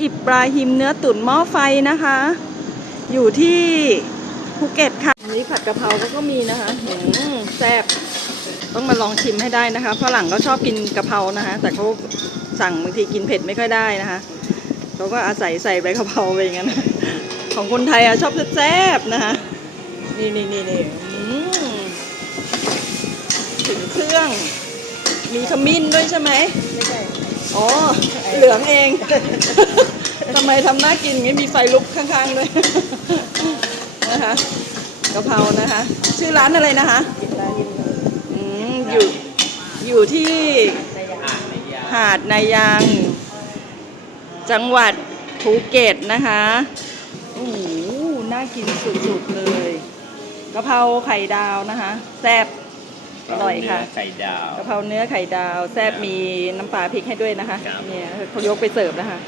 อิบราฮิมเนื้อตุ๋นหม้อไฟนะคะ อยู่ที่ภูเก็ตค่ะนี้ผัดกะเพราเขาก็มีนะคะหืมแซ่บต้องมาลองชิมให้ได้นะคะฝรั่งก็ชอบกินกะเพรานะคะ แต่เขาสั่งบางทีกินเผ็ดไม่ค่อยได้นะคะเขาก็อาศัยใส่ใบกะเพราไปอย่างนั้นของคนไทยอะชอบแซ่บๆนะคะนี่นี่นี่นี่อืมถึงเครื่อง มีขมิ้นด้วยใช่ไหมไม่ใช่ อ๋อ เหลืองเอง ทำไมทำหน้ากินงี้มีไฟลุกข้างๆด้วย นะคะกะเพรานะคะ ชื่อร้านอะไรนะคะอืมอยู่อยู่ที่หาดนายาง จังหวัดภูเก็ตนะคะโอ้โหน่ากินสุดๆเลยกะเพราไข่ดาวนะคะ แซ่บ อร่อยค่ะไข่ดาวกะเพราเนื้อไข่ดาวแซ่บมีน้ำปลาพริกให้ด้วยนะคะ ครับ เนี่ยเขายกไปเสิร์ฟนะคะ